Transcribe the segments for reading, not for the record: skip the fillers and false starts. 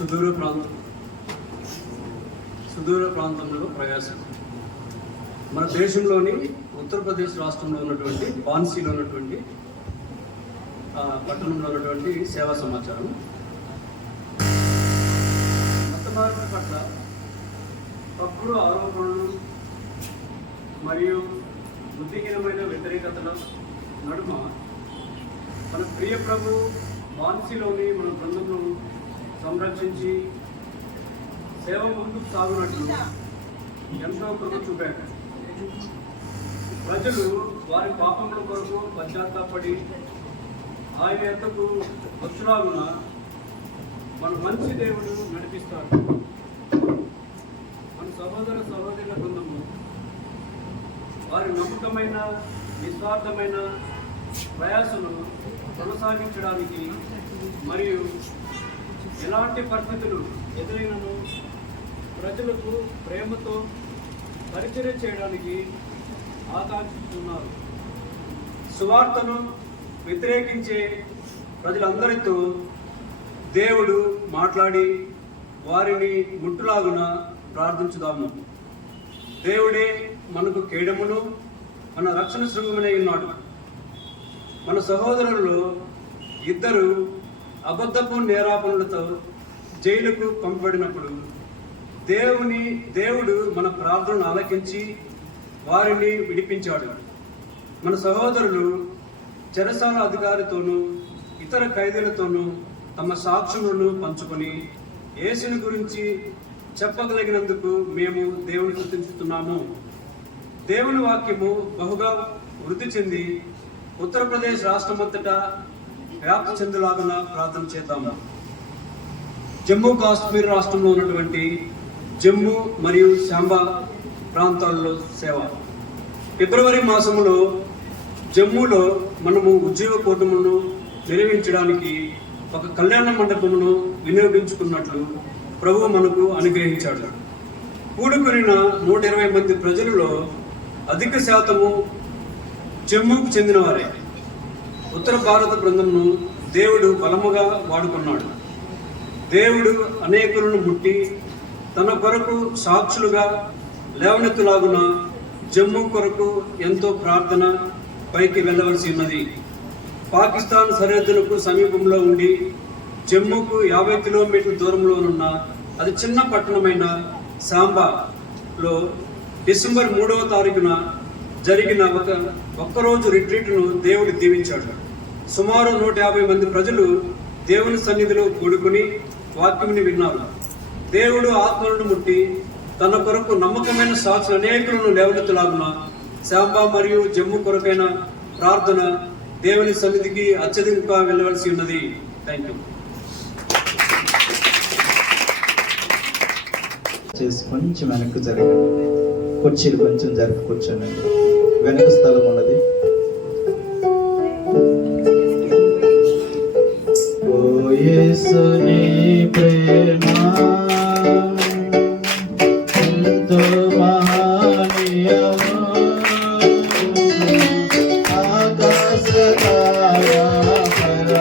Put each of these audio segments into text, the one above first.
సుదూర ప్రాంతంలో ప్రయాసం. మన దేశంలోని ఉత్తరప్రదేశ్ రాష్ట్రంలో ఉన్నటువంటి బాన్సీలో ఉన్నటువంటి పట్టణంలో ఉన్నటువంటి సేవా సమాచారం. మత మార్పు పట్ల తప్పుడు ఆరోపణలు మరియు బుద్ధిహీనమైన వ్యతిరేకతల నడుమ మన ప్రియ ప్రభు బాన్సీలోని మన బృందంను సంరక్షించి సేవ ముందుకు సాగునట్లు ఎంతో కృప చూపాడు. ప్రజలు వారి పాపముల కొరకు పశ్చాత్తాపడి ఆయన యొద్దకు వచ్చులాగున మన మంచి దేవుడు నడిపిస్తాడు. మన సహోదరుల బృందము వారి నమ్మకమైన నిస్వార్థమైన ప్రయాసను కొనసాగించడానికి మరియు ఎలాంటి పరిస్థితులు ఎదురైనను ప్రజలకు ప్రేమతో పరిచర్య చేయడానికి ఆకాంక్షిస్తున్నారు. సువార్తను వ్యతిరేకించే ప్రజలందరితో దేవుడు మాట్లాడి వారిని ముట్టులాగున ప్రార్థించుదాము. దేవుడే మనకు కేడమును మన రక్షణ శృంగమనే ఉన్నాడు. మన సహోదరుల్లో ఇద్దరు అబద్ధపు నేరాపణలతో జైలుకు పంపబడినప్పుడు దేవుడు మన ప్రార్థనను ఆలకించి వారిని విడిపించాడు. మన సహోదరులు చెరసాల అధికారితోనూ ఇతర ఖైదీలతోనూ తమ సాక్ష్యములను పంచుకొని యేసుని గురించి చెప్పగలిగినందుకు మేము దేవుని స్తుతించుతున్నాము. దేవుని వాక్యము బహుగా వృద్ధి చెంది ఉత్తరప్రదేశ్ రాష్ట్రమంతటా వ్యాప్తి చెందులాగున ప్రార్థన చేద్దాము. జమ్మూ కాశ్మీర్ రాష్ట్రంలో ఉన్నటువంటి జమ్మూ మరియు శాంబా ప్రాంతాల్లో సేవ. ఫిబ్రవరి మాసంలో జమ్మూలో మనము ఉద్యోగ కూటములను నిర్వహించడానికి ఒక కళ్యాణ మండపమును వినియోగించుకున్నట్లు ప్రభువు మనకు అనుగ్రహించాడు. కూడుకున్న 120 మంది ప్రజలలో అధిక శాతము జమ్మూకు చెందిన వారే. ఉత్తర భారత బృందంను దేవుడు బలముగా వాడుకున్నాడు. దేవుడు అనేకులను ముట్టి తన కొరకు సాక్షులుగా లేవనెత్తులాగున జమ్మూ కొరకు ఎంతో ప్రార్థన పైకి వెళ్ళవలసి ఉన్నది. పాకిస్తాన్ సరిహద్దులకు సమీపంలో ఉండి జమ్మూకు 50 కిలోమీటర్ల దూరంలో ఉన్న అది చిన్న పట్టణమైన సాంబాలో డిసెంబర్ 3వ తారీఖున జరిగిన ఒక్కరోజు రిట్రీట్ను దేవుడు దీవించాడు. సుమారు 150 మంది ప్రజలు దేవుని సన్నిధిలో కూడుకుని వాక్యముని విన్నారు. దేవుడు ఆత్మలను ముట్టి తన కొరకు నమ్మకమైన సాక్షులు అనేకులను లేవనెత్తులాగున శాంబా మరియు జమ్మూ కొరకైన ప్రార్థన దేవుని సన్నిధికి అత్యధికంగా వెళ్ళవలసి ఉన్నది. Thank you. కొంచెం వెనక్కి జరగండి. కుర్చీలు కొంచెం జరిపి కూర్చోండి. వెనక స్థలం ఉన్నది. ఓ యేసుని ప్రేమ ఎంతో మహనీయము. ఆకాశతారా ప్రేమ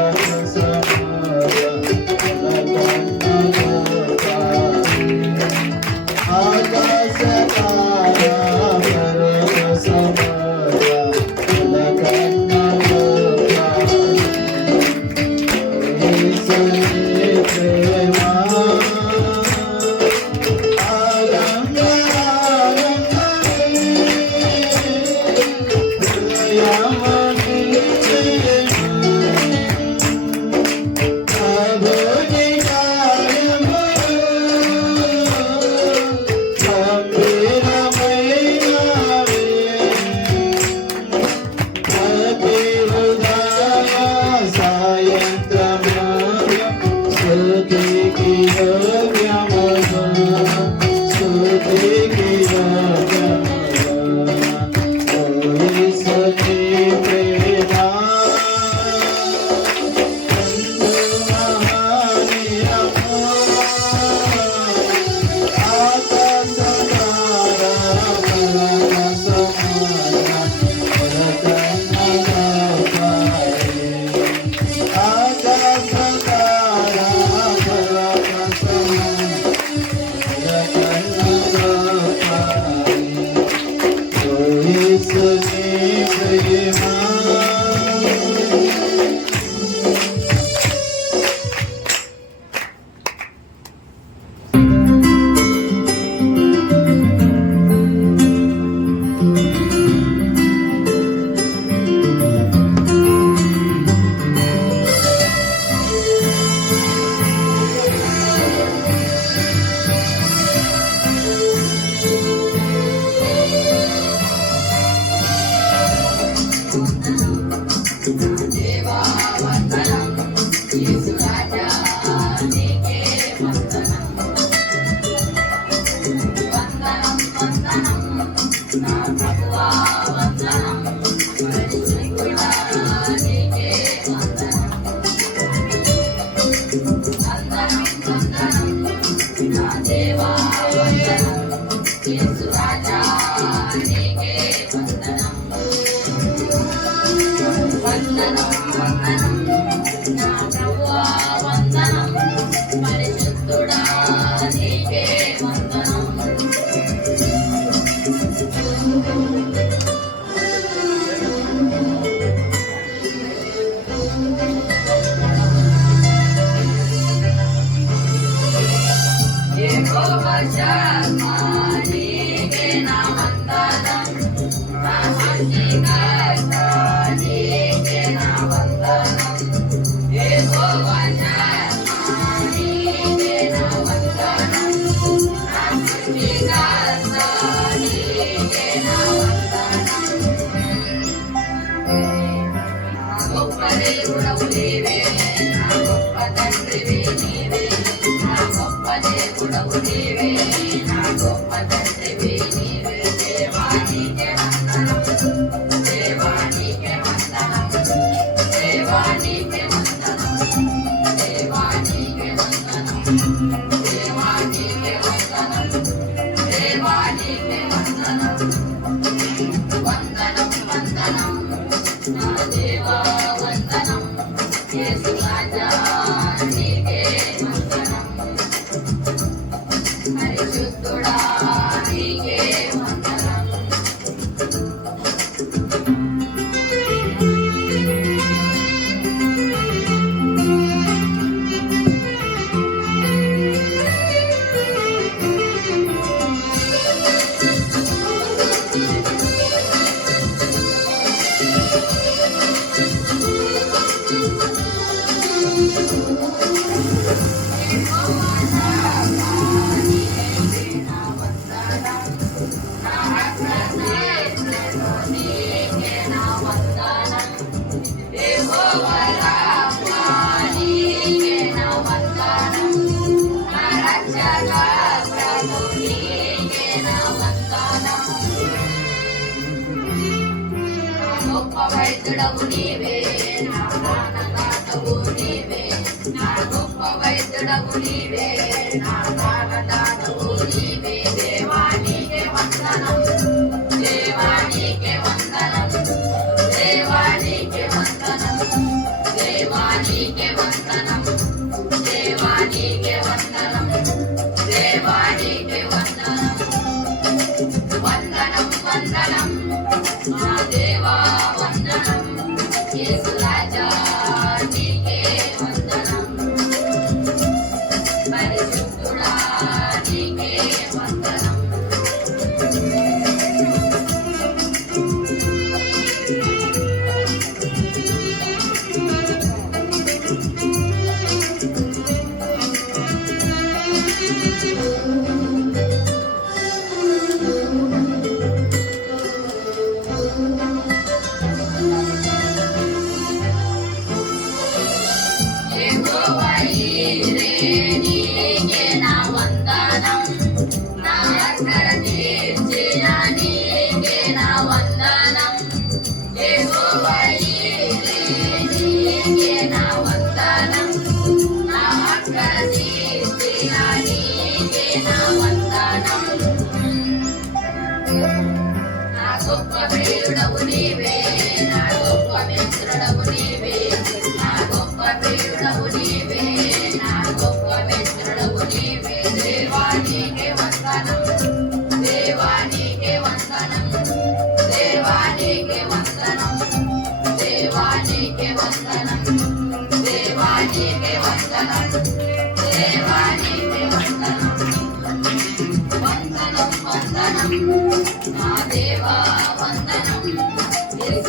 ప్రభువా వందనం, పరిశుద్ధుడా నీకే వందనం. వందనం వందనం నా దేవా వందనం, యేసు రాజా నీకే వందనం. వందనం వందనం నా ప్రభువా వందనం, పరిశుద్ధుడా నీకే వందనం. యెహోవా షమ్మా నీకే నా వందనం, నా సృష్టికర్త నీకే నా వందనం. యెహోవా షమ్మా నీకే నా వందనం, నా సృష్టికర్త నీకే నా వందనం. నా గొప్ప దేవుడవు నీవే, నా గొప్ప తండ్రివి నీవే, నా గొప్ప దేవుడవు నీవే, నా గొప్ప తండ్రివి నీవే. దేవా నీకే వందనం, దేవా నీకే వందనం, దేవా నీకే వందనం, దేవా నీకే వందనం, దేవా నీకే వందనం, దేవా నీకే వందనం. వందనం వందనం నా దేవా వందనం, యేసు రాజా నీకే వందనం, పరిశుద్ధుడా నీకే వందనం. యెహోవా షమ్మా నీకే నా వందనం, నా రక్షకుడు నీకే నా వందనం. యెహోవా షమ్మా నీకే నా వందనం, నా రక్షకుడు నీకే నా వందనం. నా గొప్ప వైద్యుడవు నీవే, నా ప్రాణదాతవు నీవే, నా గొప్ప వైద్యుడవు నీవే, నా ప్రాణదాతవు నీవే. దేవా నీకే వందనం, దేవా నీకే వందనం, దేవా నీకే వందనం, దేవా నీకే వందనం, దేవా నీకే వందనం, దేవా నీకే వందనం. వందనం వందనం నా దేవా వందనం, యేసు రాజా నీకే వందనం, పరిశుద్ధుడా నీకే వందనం. యెహోవా ఈరే నీకే నా వందనం, నా అక్కర తీర్చిన నీకే నా వందనం. యెహోవా ఈరే నీకే నా వందనం, నా అక్కర తీర్చిన నీకే నా వందనం. నా గొప్ప ప్రియుడవు నీవే, నా గొప్ప మిత్రుడవు నీవే, నా గొప్ప ప్రియుడవు నీవే, నా గొప్ప మిత్రుడవు నీవే. దేవా నీకే వందనం, దేవా నీకే వందనం, దేవా నీకే వందనం, దేవా నీకే వందనం, దేవా నీకే వందనం, దేవా నీకే వందనం. వందనం వందనం నా దేవా వందనం, యేసు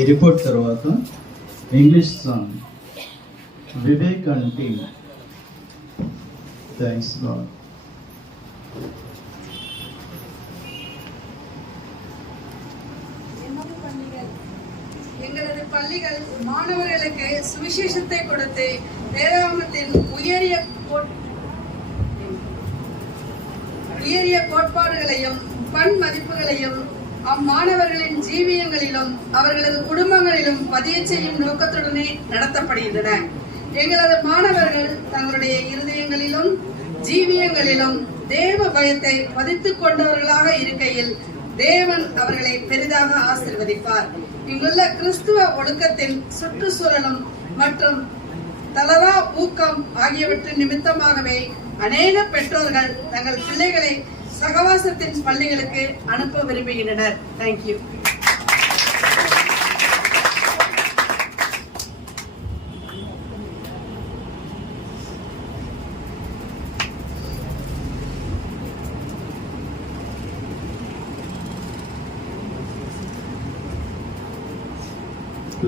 ఈ రిపోర్ట్ తర్వాత English song Vivek and team. Thanks lord. எங்களது பள்ளிகள் மாணவர்களுக்கு சுவிசேஷத்தை கொடுத்து வேதாகமத்தின் உயரிய கோட்பாடுகளையும் பண் மதிப்புகளையும் அம்மாணவர்களின் ஜீவியங்களிலும் அவர்களது குடும்பங்களிலும் பதிய செய்யும் நோக்கத்துடனே நடத்தப்படுகின்றன. எங்களது மாணவர்கள் தங்களுடைய இருதயங்களிலும் ஜீவியங்களிலும் தேவ பயத்தை பதித்துக் கொண்டவர்களாக இருக்கையில் தேவன் அவர்களை பெரிதாக ஆசீர்வதிப்பார். இங்குள்ள கிறிஸ்துவ ஒழுக்கத்தின் சுற்றுச்சூழலும் மற்றும் தளரா ஊக்கம் ஆகியவற்றின் நிமித்தமாகவே அநேக பெற்றோர்கள் தங்கள் பிள்ளைகளை சகவாசத்தின் பள்ளிகளுக்கு அனுப்ப விரும்புகின்றனர். தேங்க்யூ.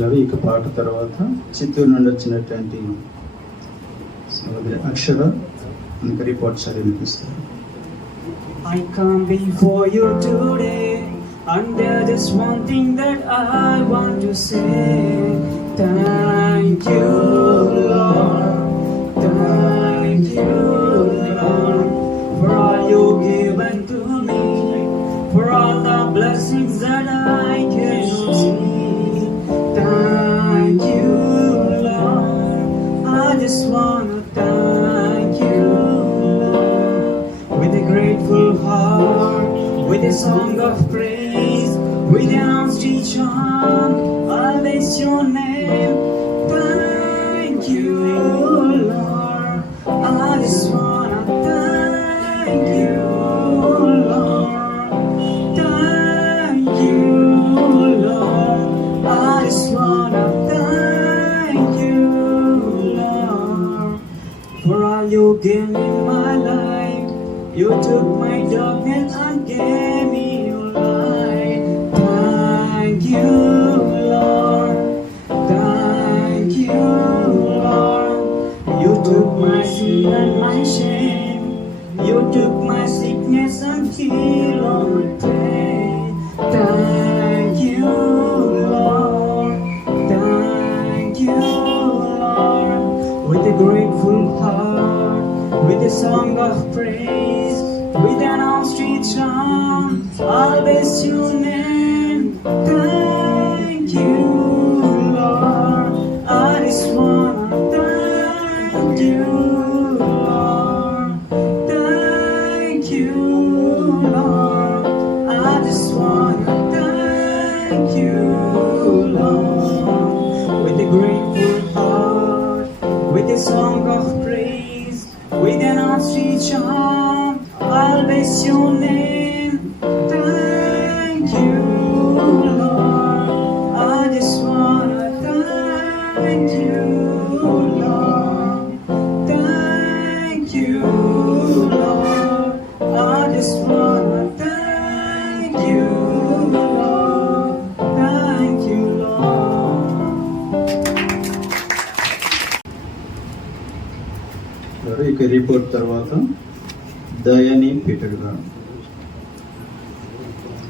లవి ఇక పాట తర్వాత చిత్తూరు నుండి వచ్చినటువంటి సోదరి అక్షర మనకు రిపోర్ట్ చదివి వినిపిస్తారు. I come before you today, and there's just one thing that I want to say. Thank you, Lord. Thank you, Lord, for all you've given to me, for all the blessings that I can see. Thank you, Lord. I just want to thank you, Lord, with a grateful heart, with a song of praise, with an outstretched arm, I'll bless your name. Thank you, Lord. I just want to thank you, Lord. Thank you, Lord. I just want to thank you, Lord, for all you gave me in my life. You took my darkness and gave me your light. Thank you, Lord. Thank you, Lord. You took my sin and my shame. You took my sickness and healed all my pain. Thank you, Lord. Thank you, Lord. With a grateful heart, with a song of praise, with an outstretched arm, I'll bless your name. Thank you, Lord. I just wanna thank you, Lord. Thank you, Lord. I just wanna thank you, Lord, with a grateful heart, with a song of praise, with an outstretched arm, I'll bless your name. Thank you, Lord. I just wanna thank you, Lord. Thank you, Lord. I just wanna thank you, Lord. Thank you, Lord. ఇక report తర్వాత దయాని Peter గారు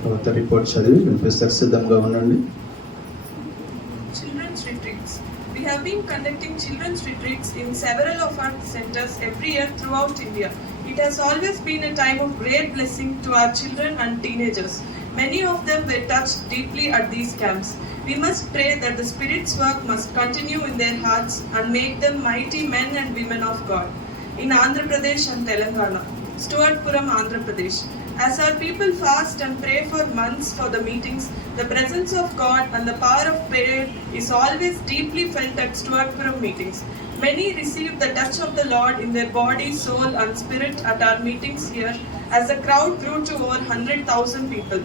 తర్వాత report చదివి వినిపిస్తారు. సిద్ధంగా ఉండండి. Children's retreats. We have been conducting children's retreats in several of our centers every year throughout India. It has always been a time of great blessing to our children and teenagers. Many of them were touched deeply at these camps. We must pray that the Spirit's work must continue in their hearts and make them mighty men and women of God. In Andhra Pradesh and Telangana, Stuartpuram, Andhra Pradesh. As our people fast and pray for months for the meetings, the presence of God and the power of prayer is always deeply felt at Stuartpuram meetings. Many received the touch of the Lord in their body, soul and spirit at our meetings here as the crowd grew to over 100,000 people.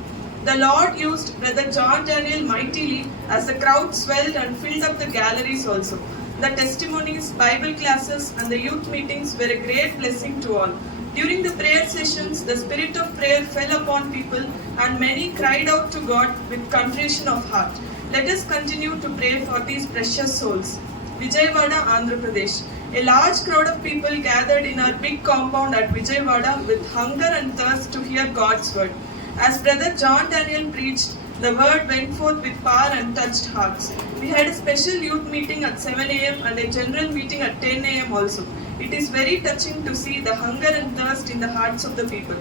The Lord used Brother John Daniel mightily as the crowd swelled and filled up the galleries also. The testimonies, Bible classes and the youth meetings were a great blessing to all. During the prayer sessions, the spirit of prayer fell upon people and many cried out to God with contrition of heart. Let us continue to pray for these precious souls. Vijayawada, Andhra Pradesh. A large crowd of people gathered in our big compound at Vijayawada with hunger and thirst to hear God's word. As Brother John Daniel preached, the word went forth with power and touched hearts. We had a special youth meeting at 7 a.m. and a general meeting at 10 a.m. also. It is very touching to see the hunger and thirst in the hearts of the people.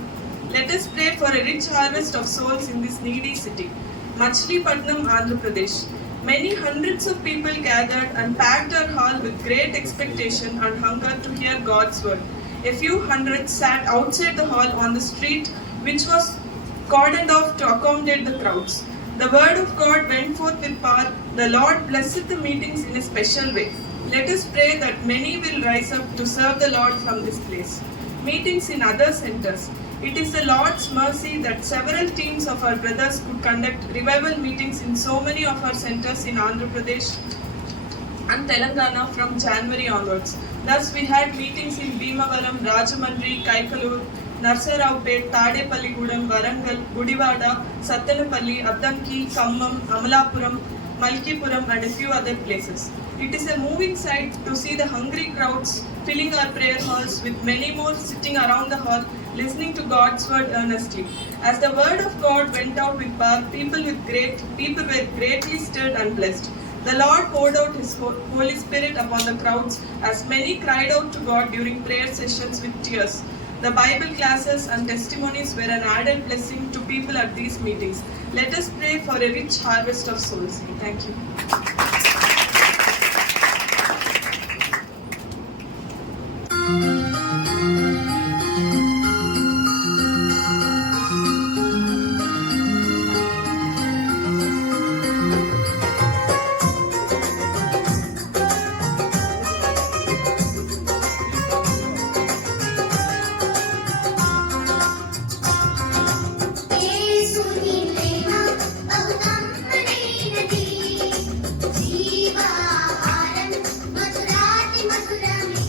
Let us pray for a rich harvest of souls in this needy city. Machilipatnam, Andhra Pradesh. Many hundreds of people gathered and packed our hall with great expectation and hunger to hear God's word. A few hundreds sat outside the hall on the street, which was cordoned off to accommodate the crowds. The word of God went forth with power. The Lord blessed the meetings in a special way. Let us pray that many will rise up to serve the Lord from this place. Meetings in other centers. It is the Lord's mercy that several teams of our brothers could conduct revival meetings in so many of our centers in Andhra Pradesh and Telangana from January onwards. Thus, we had meetings in Bhimavaram, Rajamandri, Kaikalur, Narsaraupet, Tadepalligudem, Varangal, Gudivada, Sattanapalli, Addanki, Khammam, Amalapuram, Malkipuram and a few other places. It is a moving sight to see the hungry crowds filling our prayer halls with many more sitting around the hall listening to God's word earnestly. As the word of God went out with power, people were greatly stirred and blessed. The Lord poured out His Holy Spirit upon the crowds as many cried out to God during prayer sessions with tears. The Bible classes and testimonies were an added blessing to people at these meetings. Let us pray for a rich harvest of souls. Thank you. యేసుని ప్రేమ బహుకమ్మనైనది జీవాహారం మధురాతి మధురమే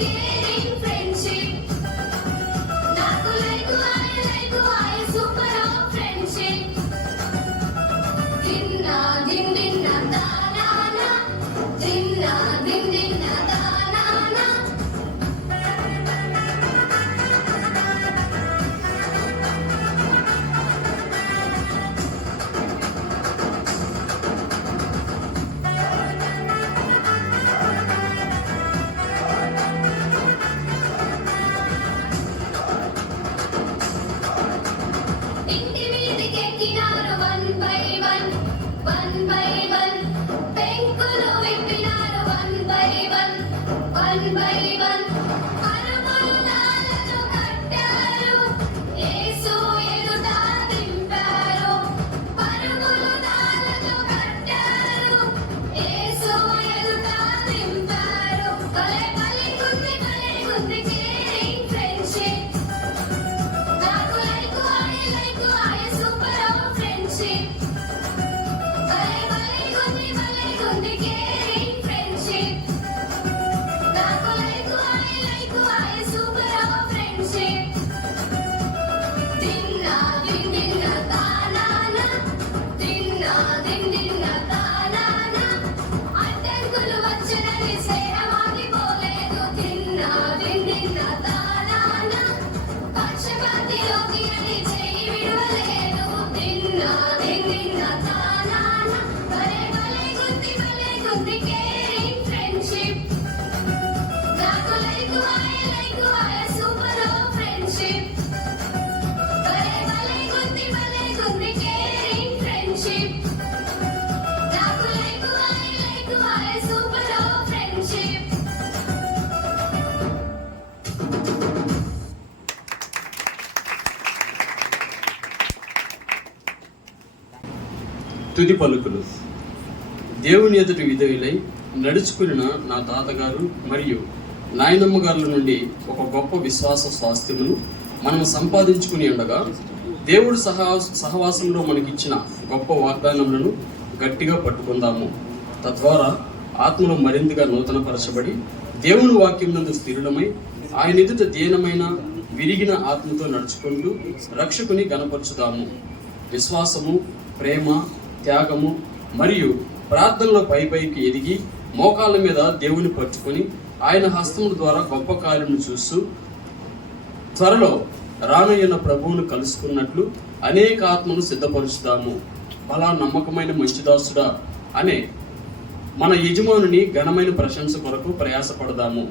caring friendship. నాకు like I super of friendship. Dinna din dinna da na na. Dinna din dinna da na na. ఇంటి మీదకెక్కినారు one by one, one by one. పెంకులు విప్పినారు one by one, one by one. అరుపులు తాళతో కట్టారు, యేసు ఎదుట దింపారు. పరుగులు తాళతో కట్టారు, యేసు ఎదుట దింపారు. భలే భలే గుంది caring friendship. నాకు like I super of friendship. భలే భలే గుంది caring friendship. నాకు like I super of friendship. Dinna din dinna da na na. Dinna din dinna da na na. అడ్డంకులు వచ్చనని స్నేహమాగిపోలేదు. Dinna din dinna da na na. పక్షపాతి రోగి అని చేయి విడవలేదు. Dinna din dinna da na na. భలే భలే గుంది caring friendship. నాకు like I super of friendship. భలే భలే గుంది caring friendship. నాకు like I super of friendship. తుది పలుకులు. దేవుని ఎదుటి విధేయులై నడుచుకున్న నా తాతగారు మరియు నాయనమ్మ గారుల నుండి ఒక గొప్ప విశ్వాస స్వాస్థ్యమును మనం సంపాదించుకుని ఉండగా, దేవుడు సహవాసంలో మనకిచ్చిన గొప్ప వాగ్దానములను గట్టిగా పట్టుకుందాము. తద్వారా ఆత్మలో మరింతగా నూతనపరచబడి దేవుని వాక్యం నందు స్థిరులమై ఆయన ఎదుట దీనమైన విరిగిన ఆత్మతో నడుచుకుంటూ రక్షకుని గణపరచుదాము. విశ్వాసము, ప్రేమ, త్యాగము మరియు ప్రార్థనలో పైకి ఎదిగి మోకాళ్ళ మీద దేవుని పట్టుకొని ఆయన హస్తముల ద్వారా గొప్ప కార్యము చూస్తూ త్వరలో రానయ్యున్న ప్రభువును కలుసుకున్నట్లు అనేక ఆత్మను సిద్ధపరుచుదాము. అలా నమ్మకమైన మంచిదాసుడా అనే మన యజమానుని ఘనమైన ప్రశంస కొరకు ప్రయాసపడదాము.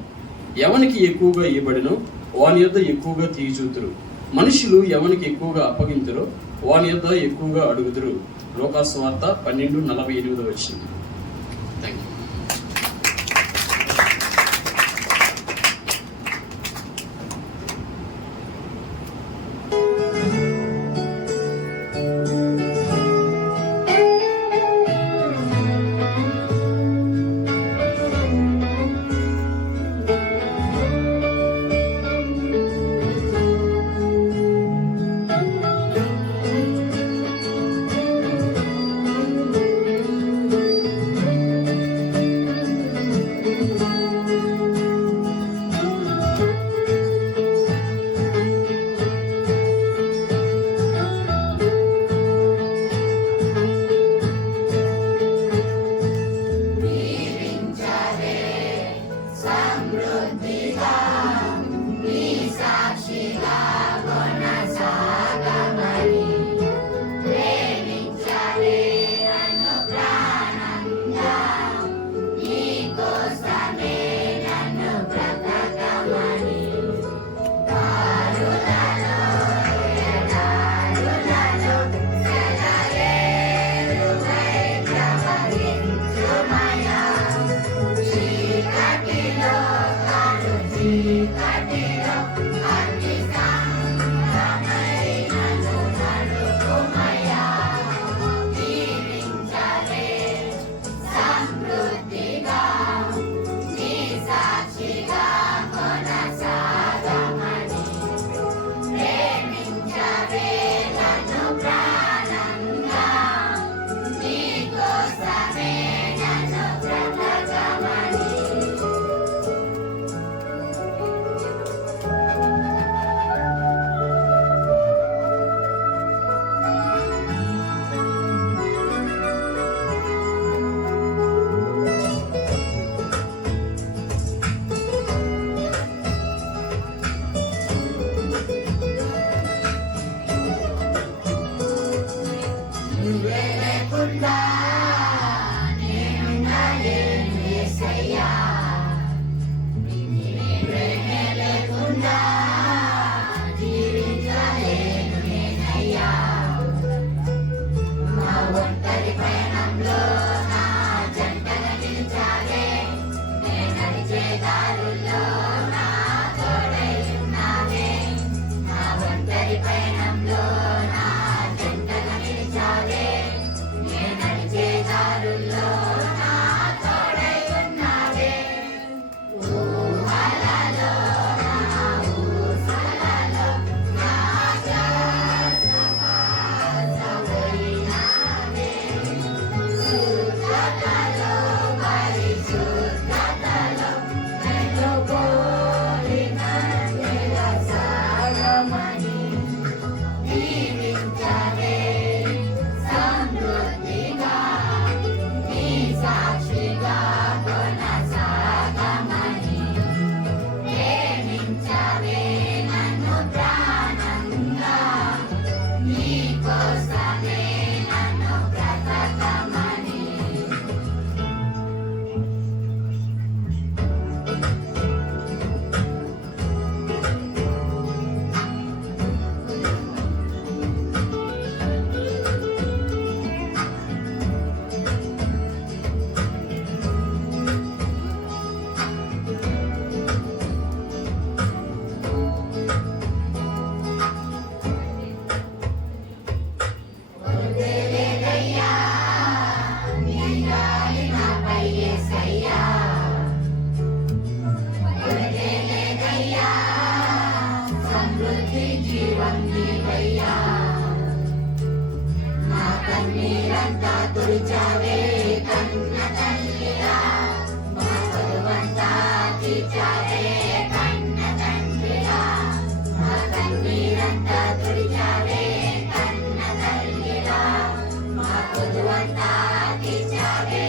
ఎవనికి ఎక్కువగా ఇవ్వబడినో వాని యొద్ద ఎక్కువగా తీర్చుదురు. మనుషులు ఎవనికి ఎక్కువగా అప్పగింతురో వాని యొద్ద ఎక్కువగా అడుగుదురు. లోకాసు వార్త 12:48 వచ్చింది. Thank you. జీవం నీవయ్యా మా కన్నీరంతా తుడిచావే కన్న తండ్రిరా మా కొలువంతా తీర్చావే కన్న తండ్రిరా మా కన్నీరంతా తుడిచావే కన్న తండ్రిరా మా కొలువంతా తీర్చావే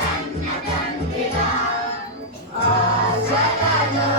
కన్న తండ్రిరా ఆశలలో